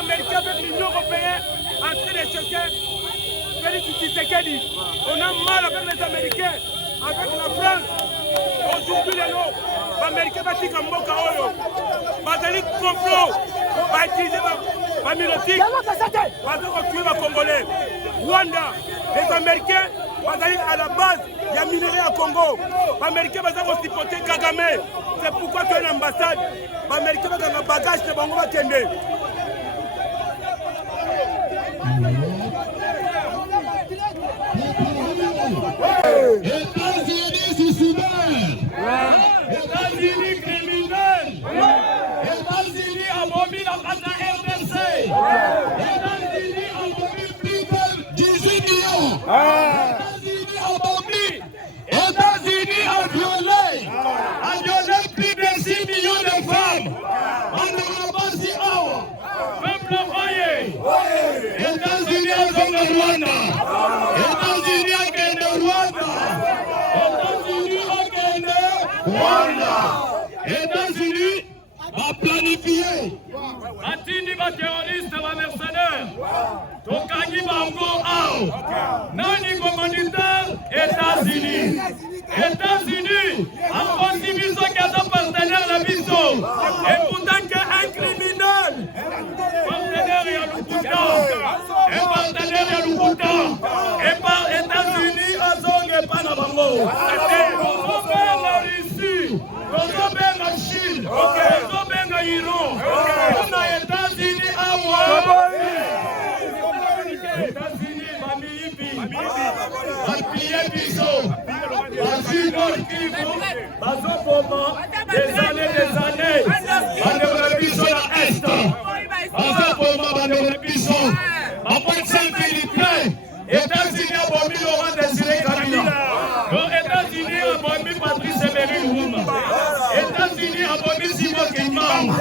Américains avec l'Union européenne en train de chercher Félix Tshisekedi. On a mal avec les Américains, avec la France. Aujourd'hui, les Américains vont dire que Mboka Oyo, Bazali complot, va utiliser la milotique, va tuer les Congolais. Rwanda, les Américains, Bazali à la base, il y a minerai à Congo. Les Américains vont supporter Kagame. C'est pourquoi tu as une ambassade. Les Américains vont avoir un bagage de Bango Bakende. États-Unis suicidaires, États-Unis criminels, États-Unis abominent la RDC, États-Unis abominent plus de 18 millions, États-Unis abominent, États-Unis a violé plus de 6 millions de femmes. On ne va pas si haut. Peuple voyez, États-Unis a zonga Rwanda, États-Unis a gagné Rwanda, États-Unis a gagné Rwanda, États-Unis a planifié. Atini ba terroriste ba mercenaires, tokangi bango ao. Nani commanditaire États-Unis. États-Unis a contribué à partenaire la biso. Et pourtant qu'un criminel, partenaire à Lukuta, un partenaire à Lukuta, et par États-Unis à Zong et Panabango. Nous sommes en Russie, nous sommes en Chine, nous sommes en Iran, nous sommes aux États-Unis à moi. États-Unis, Mamiibi, Alpillé Biso. Des années, États-Unis a bombi Laurent Désiré Kabila. États-Unis a bombi Patrice Emery Lumumba. États-Unis a bombi Simon Kimbangu.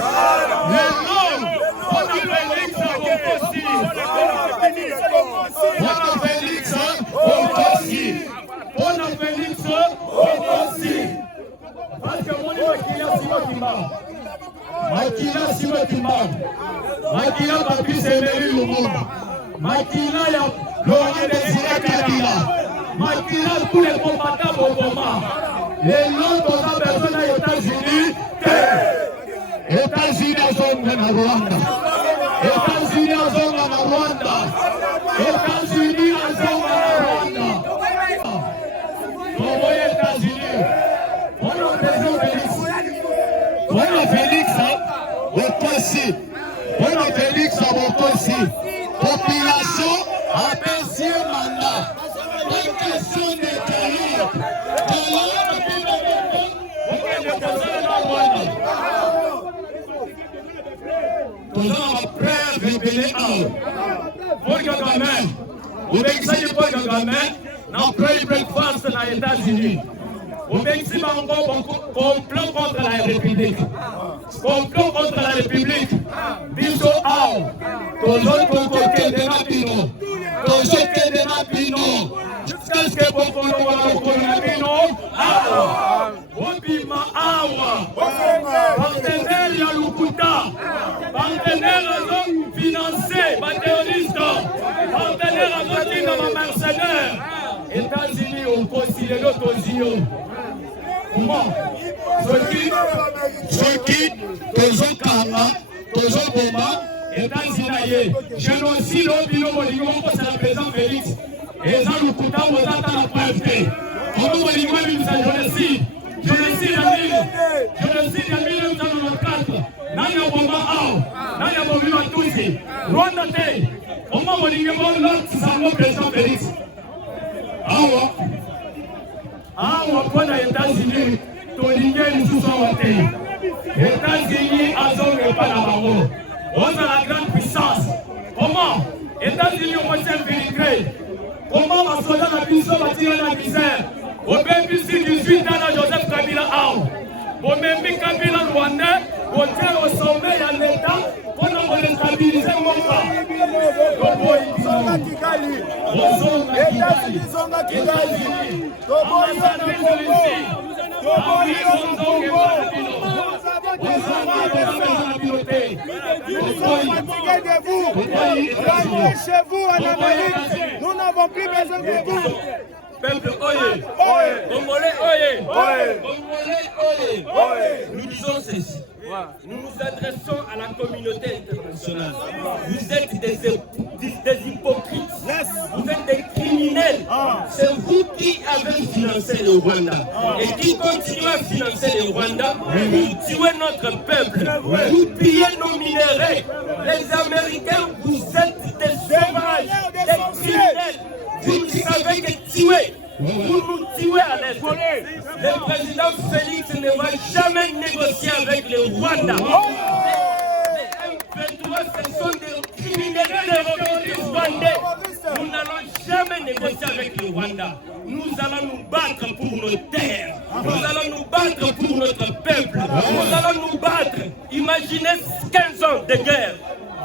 On a Félix Okosi. On a Félix Okosi. Parce que mon Makila Simon Kimbangu. Makila Patrice Emery Lumumba. Makila ya Laurent Désiré Kabila. Makila tous les combattants Boboma. Les noms dont on a besoin aux États-Unis. États-Unis sont en Rwanda. États-Unis sont en Rwanda. États-Unis sont en Rwanda. Envoyez États-Unis. On a président Félix. On a Félix Okosi. On a Félix Okosi. Population a baissé mandat. Pas question de carrière. Nous avons prêt révélé Paul Kagame. Vous avez Paul Kagame, nous pris breakfast dans les États-Unis. Vous avez complot contre la République. Complot contre la République. Biso Ao. Toujours côté de Rapino. Toujours de Rapino. Jusqu'à ce que Bokolo Rapino. Awa. Obima Awa. Partenaire ya Lukuta. Partenaire à financé, terroriste. Partenaire à nos mercenaires. États-Unis ont considéré l'autre. Comment? Ceux qui, toujours Kama, toujours Boma, États-Unis, génocide au bino Molingo, c'est la présidente Félix. Et ça, nous coûtons aux attentes à preuve. Comment Molingo est une génocide? Génocide en 1994. Nanya Boma Ao, Nanya Boma Tuzi, Rwanda Day. Comment Molingo est l'autre président Félix? Awa kwa na États-Unis tolinge lisusu wate. États-Unis azonge pas la bango. On a la grande puissance. Comment États-Unis ont été infiltrés? Comment va soldats la puissance va tirer la misère? Au même 18 ans à Joseph Kabila Ao. Au même Kabila Rwandais, au terre au sommet à l'État, on a déstabilisé mon cas. Rentrez chez vous en Amérique. Nous n'avons plus besoin de vous. Peuple Oye, Congolais Oye, Congolais Oye, nous disons ceci. Nous nous adressons à la communauté internationale. Vous êtes des hypocrites, vous êtes des criminels. C'est vous qui avez financé le Rwanda et qui continuez à financer le Rwanda. Vous tuez notre peuple, vous pillez nos minéraux. Les Américains, vous êtes des sauvages, des criminels. Vous savez que tuer, vous nous tuez à l'Est. Le président Félix ne va jamais négocier avec le Rwanda. Les M23, ce sont des criminels terroristes rwandais. Nous n'allons jamais négocier avec le Rwanda. Nous allons nous battre pour nos terres. Nous allons nous battre pour notre peuple. Nous allons nous battre. Imaginez 15 ans de guerre.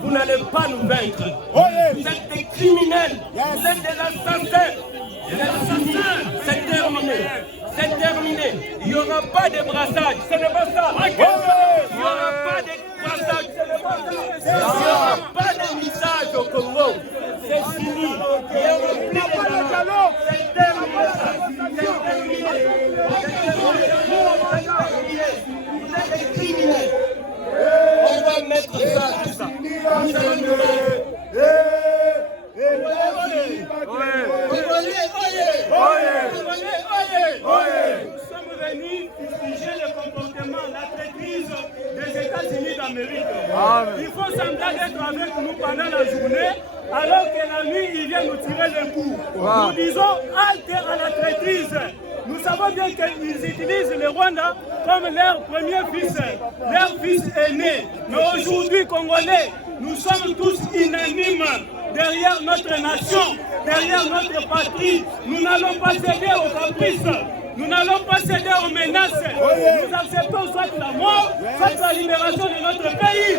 Vous n'allez pas nous vaincre. Vous êtes des criminels. Vous êtes des assassins. C'est terminé. C'est terminé. Il n'y aura pas de brassage. Ce n'est pas ça. Il n'y aura pas de brassage. Ce n'est pas ça. Il n'y aura pas de message au Congo. C'est fini. Il n'y aura plus de talent. C'est terminé. C'est terminé. Vous êtes des criminels. On va mettre ça, tout ça. Nous allons nous Nous sommes venus juger le comportement, la traîtrise des États-Unis d'Amérique. Il faut sembler d'être avec nous pendant la journée, alors que la nuit, ils viennent nous tirer les coups. Nous disons halte à la traîtrise. Nous savons bien qu'ils utilisent le Rwanda comme leur premier fils, leur fils aîné. Mais aujourd'hui, Congolais, nous sommes tous unanimes derrière notre nation, derrière notre patrie. Nous n'allons pas céder aux caprices. Nous n'allons pas céder aux menaces. Nous acceptons soit la mort, soit la libération de notre pays.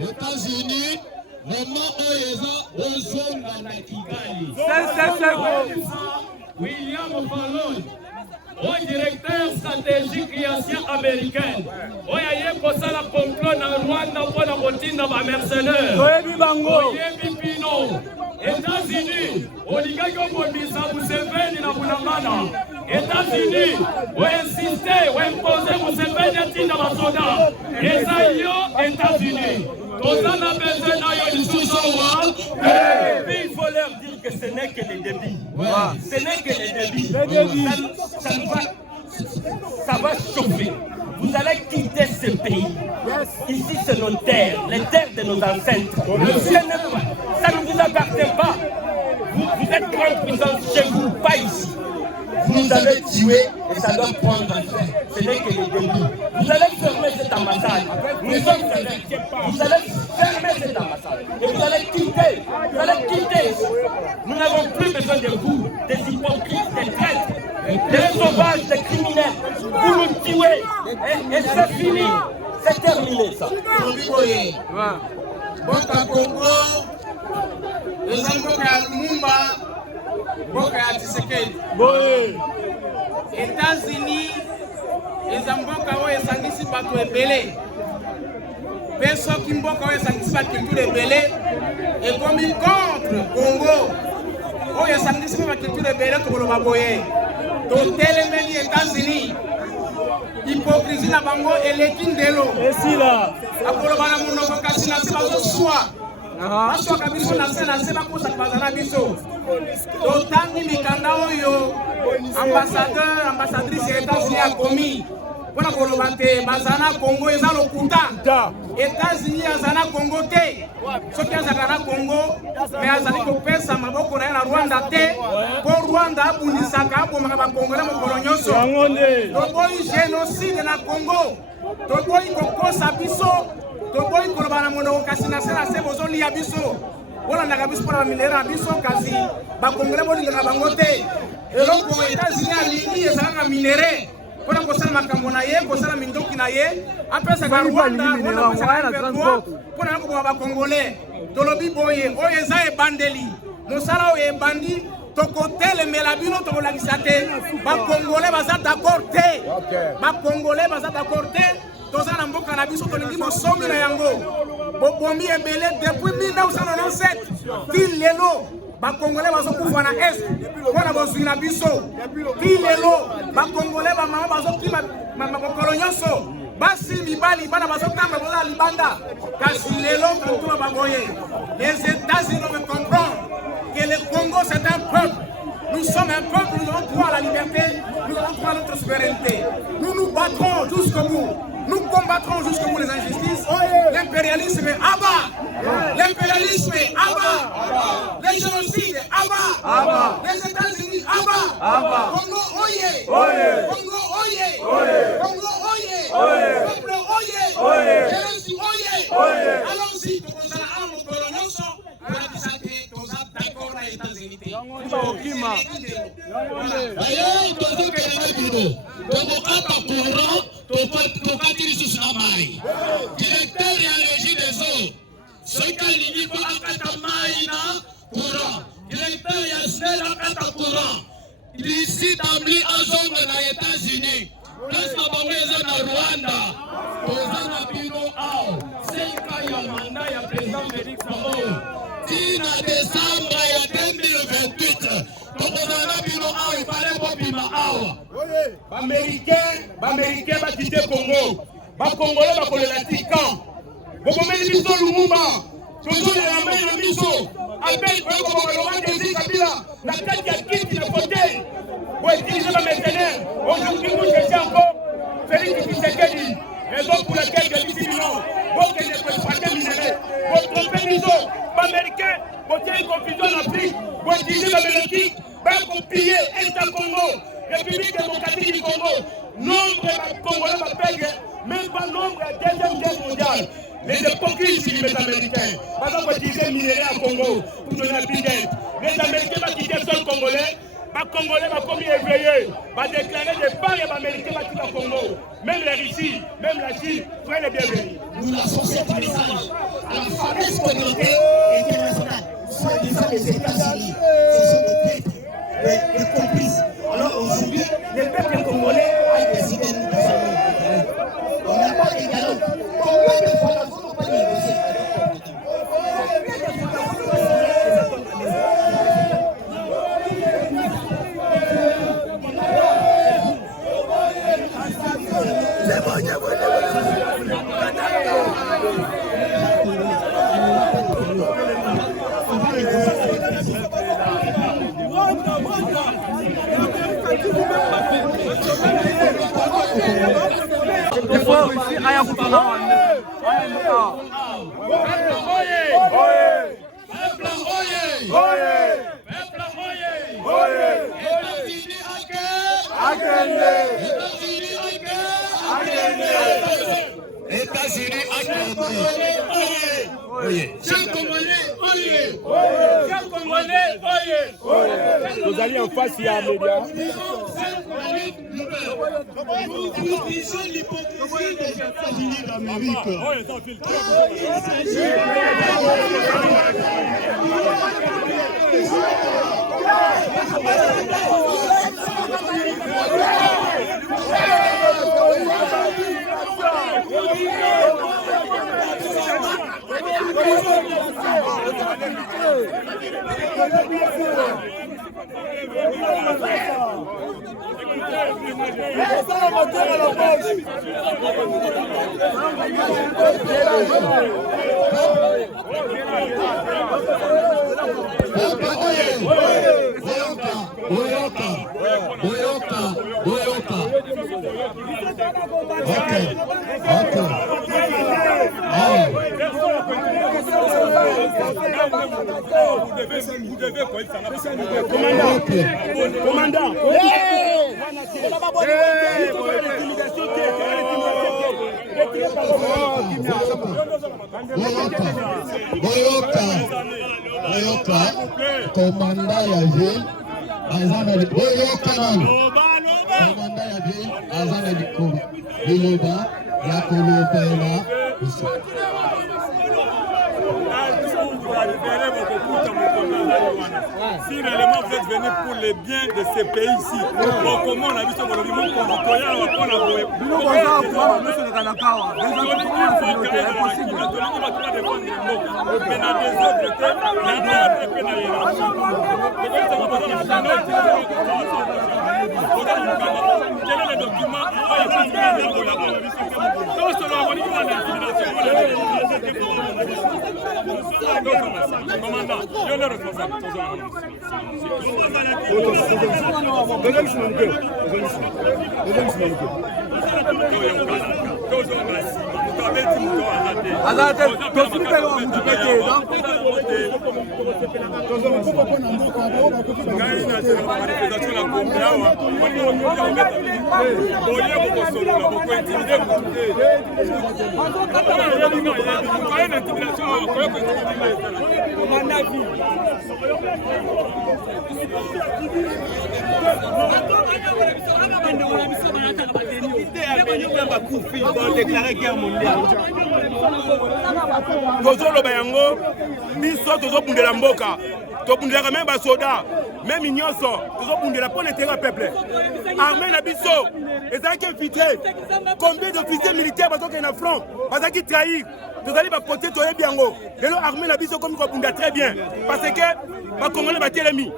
États-Unis, maman Oyeza, Ozonga na Kigali. William Fallon, au directeur stratégique création américaine. Oyaye kosala complot na Rwanda pour la botinda ba mercenaires. Oyebi Pino. États-Unis, oligaki obondisa Museveni na Bunagana. États-Unis, oinsiste, oimpose Museveni atinda basoda. Eza yo États-Unis. Tozana besoin na yo lisusu wa. Il faut leur dire que ce n'est que les débits. Ce n'est que les débits. Ça va chauffer. Vous allez quitter ce pays. Ici, c'est nos terres, les terres de nos ancêtres. Ça ne vous appartient pas. Vous êtes grande puissance chez vous, pas ici. Vous nous avez tués et ça doit prendre fin. Ce n'est que les débuts. Vous allez fermer cette ambassade. Nous sommes fermés. Vous allez fermer cette ambassade. Et vous allez quitter. Vous allez quitter. Nous n'avons plus besoin de vous, des hypocrites, des traîtres, des sauvages, des criminels. Vous nous tuez. Et c'est fini. C'est terminé ça. Boka Congo, les Amboka ya Lumumba, Boka ya Tshisekedi. États-Unis, les Amboka oyo esangisi bato ebele. Pe soki mboka oyo esangisi bato culture ebele, ekomi contre Congo. Oyo esangisi bato culture ebele tokoloba boye. Totelemeli États-Unis. Hypocrisie na bango eleki ndelo. Esila. Akoloba na monoko kasi na se bazoswa. Baswaka biso na se bakosaka bazala biso. Totangi mikanda oyo ambassadeur, ambassadrice ya États-Unis akomi. Mpona koloba te bazana Congo eza lokuta. États-Unis azana Congo te. Soki azaka na Congo, me azali kopesa maboko na ye na Rwanda te. Po Rwanda abundisaka abomaka bakongole mokolo nyonso. Toboyi génocide na Congo. Toboyi kokosa biso. Toboyi koloba na monoko kasi na se bozolia biso. Bolandaka biso mpona baminere na biso kasi bakongole bolingaka bango te. Eloko États-Unis alingi ezalaka minere. Pona kosala makambo na ye, kosala mindoki na ye, apesaka Rwanda, pona koboma bakongolais. Tolobi boye, oyo eza ebandeli. Mosala oyo ebandi, tokotelemela bino tokolakisa te. Bakongolais baza d'accord te. Bakongolais baza d'accord te. Toza na mboka na biso tolingi mosomi na yango bobomi ebele depuis 1997 ti lelo bakongole bazokufa na est mpona bozwi na biso ti lelo bakongole bamama bazokima makokolo nyonso basi mibali bana bazotamba boza libanda kasi lelo kantuna baboye. Les États-Unis me comprennent que le Congo c'est un peuple. Nous sommes un peuple, nous avons droit à la liberté, nous avons droit à notre souveraineté. Nous nous battrons jusqu'au bout. Nous combattrons jusqu'au bout les injustices. L'impérialisme est à bas. L'impérialisme est à bas. Les génocides à bas. Les États-Unis à bas. Congo oye. Congo oye. Congo oye. Peuple oye. Jeunesse oye. Allons-y, nous allons au colonioso. Directeur ya régie des eaux soki alingi po akata mai na courant directeur ya SNEL akata courant ici Damli azongo na États-Unis place na bango eza na Rwanda toza na bino ao 5 ans ya mandat ya président Félix Tshisekedi tina décembre ya 2028 tokozala na bino awa ifale bobima awa Baméricain bakite Congo bakongole bakolela tikan bokomeli biso Lumumba tozolela mai na biso apel koyokobakalobandezik Kabila na kati ya kiti na fauteuil boutilize bamercenaire. Aujourd'hui vous cherchez encore Félix Tshisekedi, raison pour laquelle je dis non votre ne peut pas terminer votre péniso américain votre une confusion en Afrique vous utilisez la Belgique pour piller Est Congo République démocratique du Congo. Nombre de Congolais m'appellent, même pas nombre de la deuxième guerre mondiale. Les hypocrites, les Américains, par exemple, ils disaient minerai à Congo pour donner un billet. Les Américains vont quitter le sol congolais, les Congolais vont comme éveillés, vont déclarer des parts et les Américains vont quitter le Congo. Même les Russes, même la Chine, soyez les bienvenus. Nous lançons cet message à la fameuse communauté internationale, soi-disant les États-Unis, ce sont des traîtres, des complices. Alors aujourd'hui, le peuple congolais a décidé de nous désormais. On n'a pas de dialogue. Combien de fois n'avons-nous pas négocié? Il faut réussir à y avoir États-Unis Vous allez en face, il y a un média. Nous disons l'hypocrisie des États-Unis d'Amérique. Commandant. Boyoka, commandant Yagé, Azana Boyoka commandant Yagé, Azana Liloba, la Kolopela, Si réellement vous êtes venus pour le bien de ces pays ici, comment on a vu ce qu'on a vu, mon concitoyen, on va prendre quel est le document? Commandant, il y a le responsable. biso tozobundela mboka tobundelaka même basoda même nyonso tozobundela mpo netenga peuple armée na biso ezalaki infiltré combien d'officiers militaires bazokende na front bazalaki trahir tozali bapotier toyebi yango lelo armée na biso komi kobunda très bien parce que bakongolais batelemi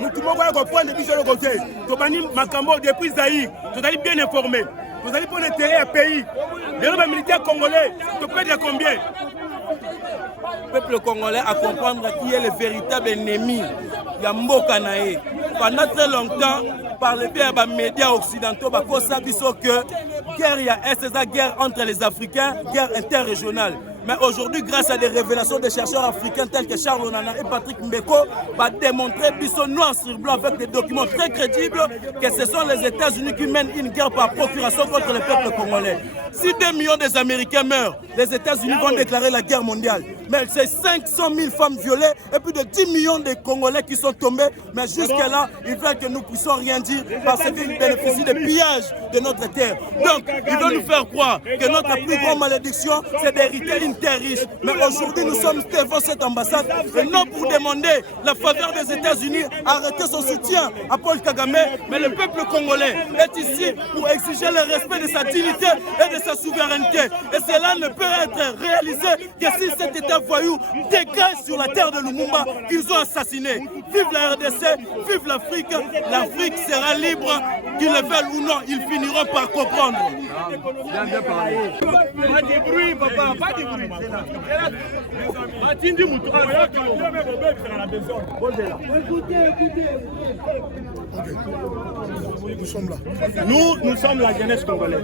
mutu moko ya koprendre biso eloko te tobandi makambo depuis Zaïre tozali bien informé tozali mpo netere ya pays lelo bamilitaire congolais toperdre combien? Le peuple congolais à comprendre qui est le véritable ennemi. Il y a Mboka Naé. Pendant très longtemps, par le biais des médias occidentaux, il que guerre il y a la guerre entre les Africains, guerre interrégionale. Mais aujourd'hui, grâce à des révélations des chercheurs africains tels que Charles Onana et Patrick Mbeko, va démontrer biso noir sur blanc avec des documents très crédibles que ce sont les États-Unis qui mènent une guerre par procuration contre le peuple congolais. Si 2 millions des Américains meurent, les États-Unis vont déclarer la guerre mondiale. Mais c'est 500 000 femmes violées et plus de 10 millions de Congolais qui sont tombés. Mais jusque-là, ils veulent que nous puissions rien dire parce qu'ils bénéficient des pillages de notre terre. Donc, ils veulent nous faire croire que notre plus grande malédiction, c'est d'hériter une terre riche. Mais aujourd'hui, nous sommes devant cette ambassade et non pour demander la faveur des États-Unis, arrêter son soutien à Paul Kagame. Mais le peuple congolais est ici pour exiger le respect de sa dignité et de sa souveraineté. Et cela ne peut être réalisé que si cet État voyou dégage sur la terre de Lumumba qu'ils ont assassiné. Vive la RDC, vive l'Afrique. L'Afrique sera libre, qu'ils le veulent ou non, ils finiront par comprendre. Bien parlé. Pas de bruit, papa, pas de bruit. Nous sommes là. Nous sommes la jeunesse congolaise.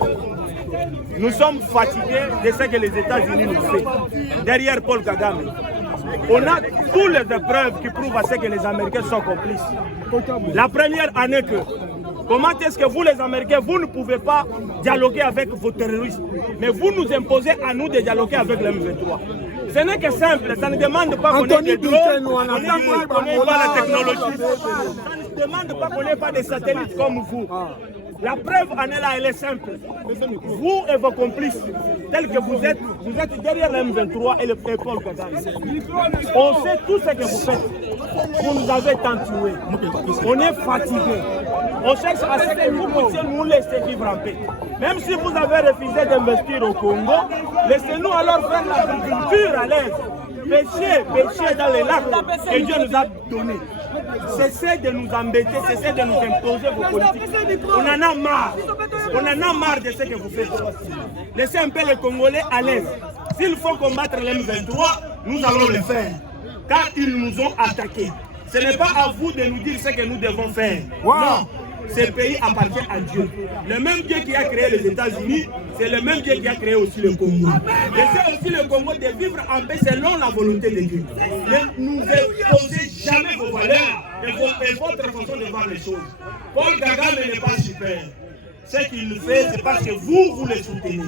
Nous sommes fatigués de ce que les États-Unis nous font. Derrière Paul Kagame, on a toutes les preuves qui prouvent à ce que les Américains sont complices. La première année que, comment est-ce que vous les Américains, vous ne pouvez pas dialoguer avec vos terroristes, mais vous nous imposez à nous de dialoguer avec le M23. Ce n'est que simple, ça ne demande pas qu'on ait des drones, on n'ait pas la technologie. Ça ne demande pas qu'on n'ait pas des satellites comme vous. La preuve en est là, elle est simple. Vous et vos complices, tels que vous êtes derrière le M23 et le Paul Kagame. On sait tout ce que vous faites. Vous nous avez tant tués. On est fatigués. On cherche à ce que vous puissiez nous laisser vivre en paix. Même si vous avez refusé d'investir au Congo, laissez-nous alors faire l'agriculture à l'aise. Pêcher dans les lacs que Dieu nous a donnés. Cessez de nous embêter, cessez de nous imposer vos politiques. On en a marre. On en a marre de ce que vous faites. Laissez un peu les Congolais à l'aise. S'il faut combattre les M23, nous allons le faire. Car ils nous ont attaqués. Ce n'est pas à vous de nous dire ce que nous devons faire. Non. Ce pays appartient à Dieu. Le même Dieu qui a créé les États-Unis, c'est le même Dieu qui a créé aussi le Congo. Laissez aussi le Congo de vivre en paix selon la volonté de Dieu. Ne nous imposez jamais vos valeurs et votre façon de voir les choses. Paul Kagame n'est pas super. Ce qu'il nous fait, c'est parce que vous le soutenez.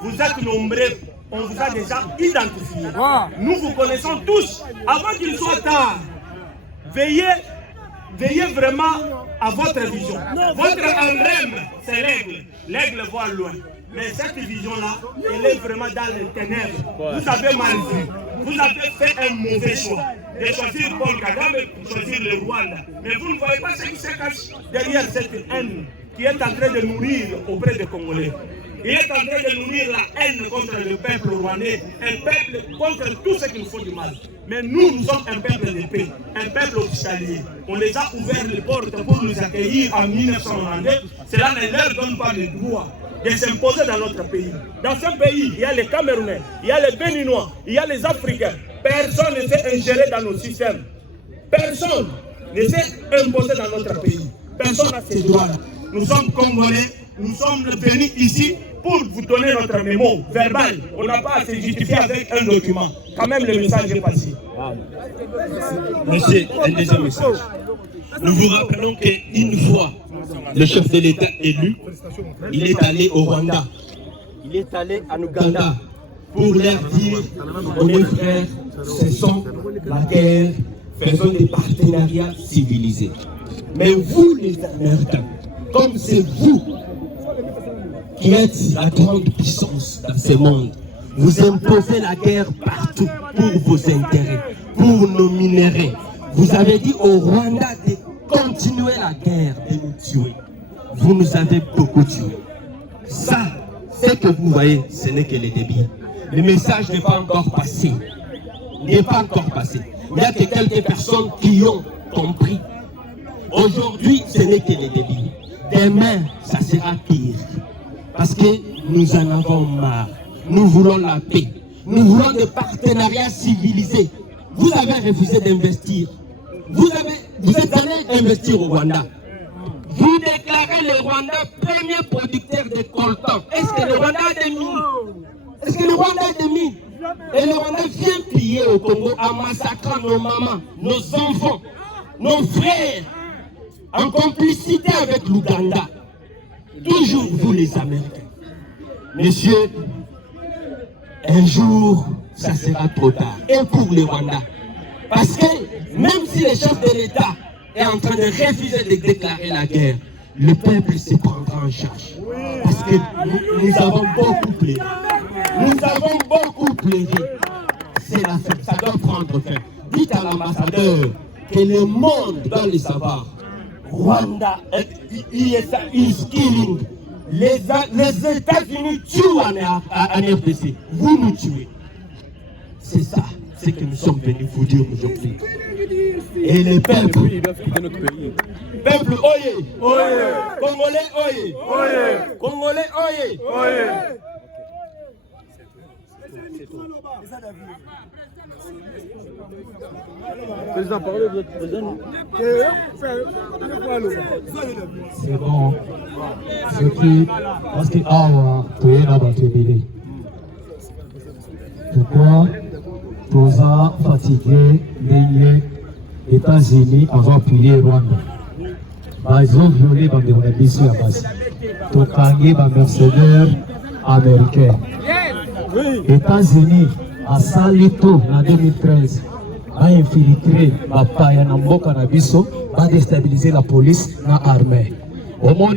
Vous êtes nombreux, on vous a déjà identifié. Nous vous connaissons tous. Avant qu'il soit tard, veillez vraiment à votre vision. Votre emblème, c'est l'aigle. L'aigle voit loin. Mais cette vision-là, elle est vraiment dans les ténèbres. Vous avez mal vu. Vous avez fait un mauvais choix de choisir Paul Kagame et de choisir le Rwanda. Mais vous ne voyez pas ce qui se cache derrière cette haine qui est en train de nourrir auprès des Congolais. Il est en train de nourrir la haine contre le peuple rwandais, un peuple contre tous ceux qui nous font du mal. Mais nous sommes un peuple de paix, un peuple hospitalier. On les a ouvert les portes pour nous accueillir en 1992. Cela ne leur donne pas le droit de s'imposer dans notre pays. Dans ce pays, il y a les Camerounais, il y a les Béninois, il y a les Africains. Personne ne s'est ingéré dans nos systèmes. Personne ne s'est imposé dans notre pays. Personne n'a ces droits-là. Nous sommes Congolais, nous sommes venus ici pour vous donner notre mémo verbal. On n'a pas à se justifier avec un document. Quand même, le message est passé. Monsieur, un deuxième message. Nous vous rappelons qu'une fois le chef de l'État élu, il est allé au Rwanda, il est allé en Ouganda pour leur dire, mes frères, cessons la guerre, faisons des partenariats civilisés. Mais vous, les Américains, comme c'est vous qui êtes la grande puissance dans ce monde, vous imposez la guerre partout pour vos intérêts, pour nos minéraux. Vous avez dit au Rwanda de continuer la guerre, de nous tuer. Vous nous avez beaucoup tués. Ça, ce que vous voyez, ce n'est que le débit. Le message n'est pas encore passé. N'est pas encore passé. Il n'y a que quelques personnes qui ont compris. Aujourd'hui, ce n'est que le débit. Demain, ça sera pire. Parce que nous en avons marre. Nous voulons la paix. Nous voulons des partenariats civilisés. Vous avez refusé d'investir. Vous êtes allé investir au Rwanda. Vous déclarez le Rwanda premier producteur de coltan. Est-ce que le Rwanda a des mines? Est-ce que le Rwanda a des mines? Et le Rwanda vient piller au Congo en massacrant nos mamans, nos enfants, nos frères, en complicité avec l'Ouganda. Toujours vous les Américains. Messieurs, un jour, ça sera trop tard. Et pour le Rwanda. Parce que même si le chef de l'État est en train de refuser de déclarer la guerre, le peuple se prendra en charge. Parce que nous avons beaucoup pleuré. Nous avons beaucoup pleuré. C'est la fin, ça doit prendre fin. Dites à l'ambassadeur que le monde doit le savoir. Rwanda is killing. Les États-Unis tuent en RDC. Vous nous tuez. C'est ça, c'est que nous sommes venus vous dire aujourd'hui. Et les peuples, peuple oyez, Congolais oyez, Congolais oyez, Président, parlez, vous êtes président. C'est bon. Ce qui, parce que Awa, tu es là-bas, tu es bilé. Pourquoi tu as fatigué les États-Unis avant appuyer Rwanda? Ils ont violé les missions à base. Tu as gagné les mercenaires américains. États-Unis a sali tout en 2013. A infiltré la paille en Mboka Nabiso, a déstabilisé la police et l'armée. Au moment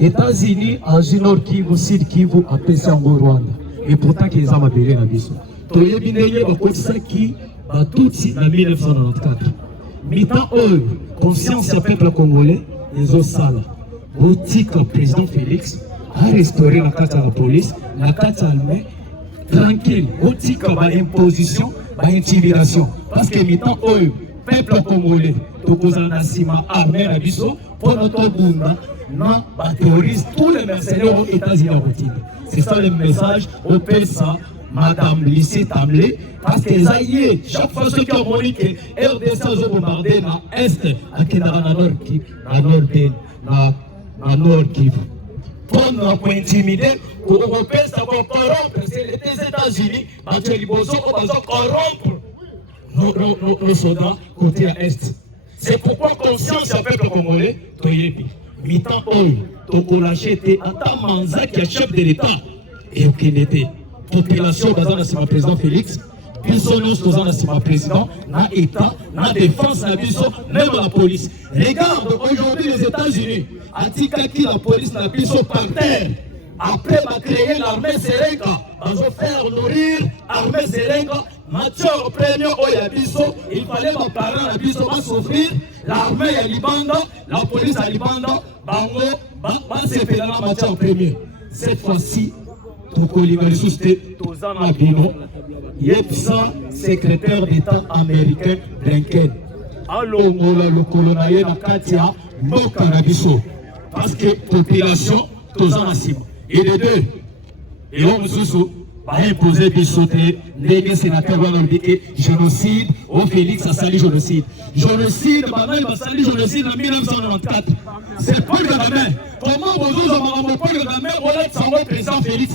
États-Unis, en Nord Kivu, Sud Kivu, a passé en Rwanda. Et pourtant, qu'ils ont appelé Nabiso. Toye Bineye, a continué qui a tout en 1994. Mitan eux, conscience du peuple congolais, les Osala. Boutique président Félix a restauré la carte à la police, la carte à l'armée. Tranquille, boutique par imposition, par intimidation. Parce que mitan eux, peuple congolais, Tokozana Sima, armée à Bisso, pour notre Bunda, non, terrorise tous les mercenaires aux États-Unis en routine. C'est ça le message, on paie ça, Madame Lycée Tamlé, parce que ça y est, chaque fois ceux qui ont montré que RDC a bombardé dans l'Est, à Nord Kivu. Pour nous intimider, pour Européens, ça va corrompre. C'est les États-Unis, qui vont corrompre nos soldats côté Est. C'est pourquoi conscience du peuple congolais, Toyebi, mitan oil, Tokolachete, Ata Manza qui est chef de l'État, et aucune était. Population, dans le président Félix, biso nous dans le président, na État, na défense, na biso, même la police. Regarde aujourd'hui les États-Unis, Atika qui la police, na biso par terre. Après, on a créé l'armée Serenga. On va faire nourrir l'armée Serenga. Matière première au Yabiso, il fallait que mes parents Yabiso va s'offrir. L'armée à Libanda, la police à Libanda, Bango, va se faire la matière première. Cette fois-ci, Tozana Bino, Yepsa, secrétaire d'État américain Blinken. Alors, le colonel Katia, Mokanabiso. Parce que la population, Tozana Sim. Et les deux, et on se va imposer des sautés, les sénateurs vont indiquer génocide, au Félix a sali génocide. Génocide, il va sali génocide en 1994. C'est Paul Kagame. Comment vous avez Paul Kagame, on est sans le président Félix?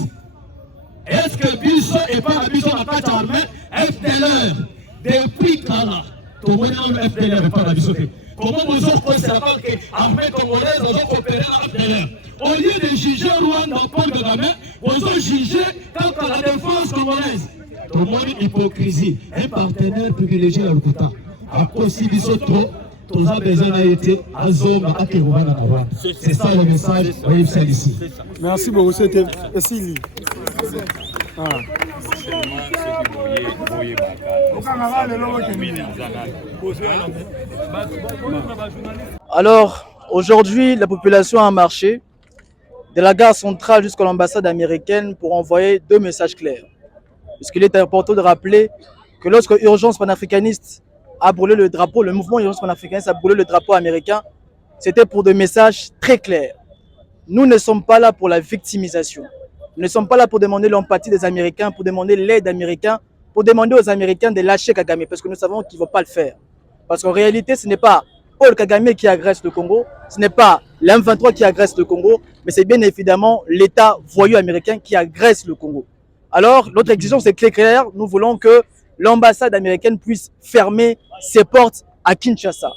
Est-ce que Bisso est pas habitué à la carte armée FDLR? Depuis Kala, tout le monde a FDLR et pas la Bisso. Comment vous avez fait ça que l'armée congolaise a coopéré avec FDLR? Au lieu de juger Rwanda Paul Kagame, vous avez jugé quand la défense congolaise. Tout le monde hypocrisie. Un partenaire privilégié à l'Okuta. À cause de Bisso trop, tout ça besoin a été à Zoma à Kérouana. C'est ça le message ici. Merci beaucoup, c'était Essili. Alors, aujourd'hui, la population a marché de la gare centrale jusqu'à l'ambassade américaine pour envoyer deux messages clairs. Puisqu'il est important de rappeler que lorsque Urgence panafricaniste a brûlé le drapeau, le mouvement Urgence panafricaniste a brûlé le drapeau américain, c'était pour des messages très clairs. Nous ne sommes pas là pour la victimisation. Nous ne sommes pas là pour demander l'empathie des Américains, pour demander l'aide américaine, pour demander aux Américains de lâcher Kagame, parce que nous savons qu'ils ne vont pas le faire. Parce qu'en réalité, ce n'est pas Paul Kagame qui agresse le Congo, ce n'est pas l'M23 qui agresse le Congo, mais c'est bien évidemment l'État voyou américain qui agresse le Congo. Alors, notre exigence est claire, nous voulons que l'ambassade américaine puisse fermer ses portes à Kinshasa.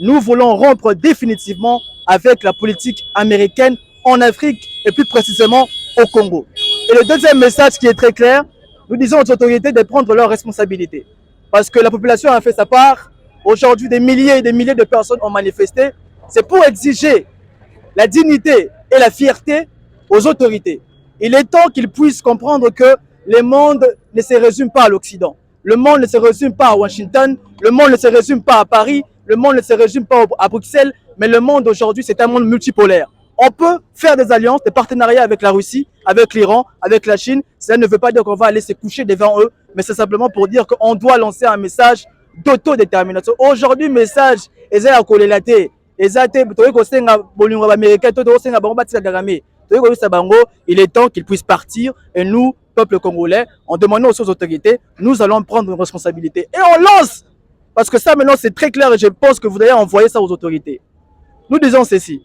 Nous voulons rompre définitivement avec la politique américaine en Afrique et plus précisément au Congo. Et le deuxième message qui est très clair, nous disons aux autorités de prendre leurs responsabilités. Parce que la population a fait sa part. Aujourd'hui, des milliers et des milliers de personnes ont manifesté. C'est pour exiger la dignité et la fierté aux autorités. Il est temps qu'ils puissent comprendre que le monde ne se résume pas à l'Occident. Le monde ne se résume pas à Washington. Le monde ne se résume pas à Paris. Le monde ne se résume pas à Bruxelles. Mais le monde aujourd'hui, c'est un monde multipolaire. On peut faire des alliances, des partenariats avec la Russie, avec l'Iran, avec la Chine. Cela ne veut pas dire qu'on va aller se coucher devant eux, mais c'est simplement pour dire qu'on doit lancer un message d'autodétermination. Aujourd'hui, le message est à coller. Il est temps qu'ils puissent partir et nous, peuple congolais, en demandant aux autorités, nous allons prendre une responsabilité. Et on lance, parce que ça maintenant c'est très clair et je pense que vous devez envoyer ça aux autorités. Nous disons ceci.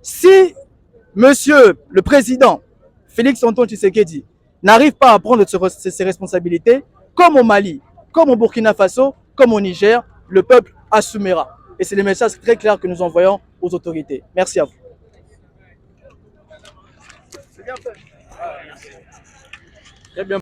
Si monsieur le président Félix Antoine Tshisekedi n'arrive pas à prendre ses responsabilités, comme au Mali, comme au Burkina Faso, comme au Niger, le peuple assumera. Et c'est le message très clair que nous envoyons aux autorités. Merci à vous. C'est bien fait. Très bien.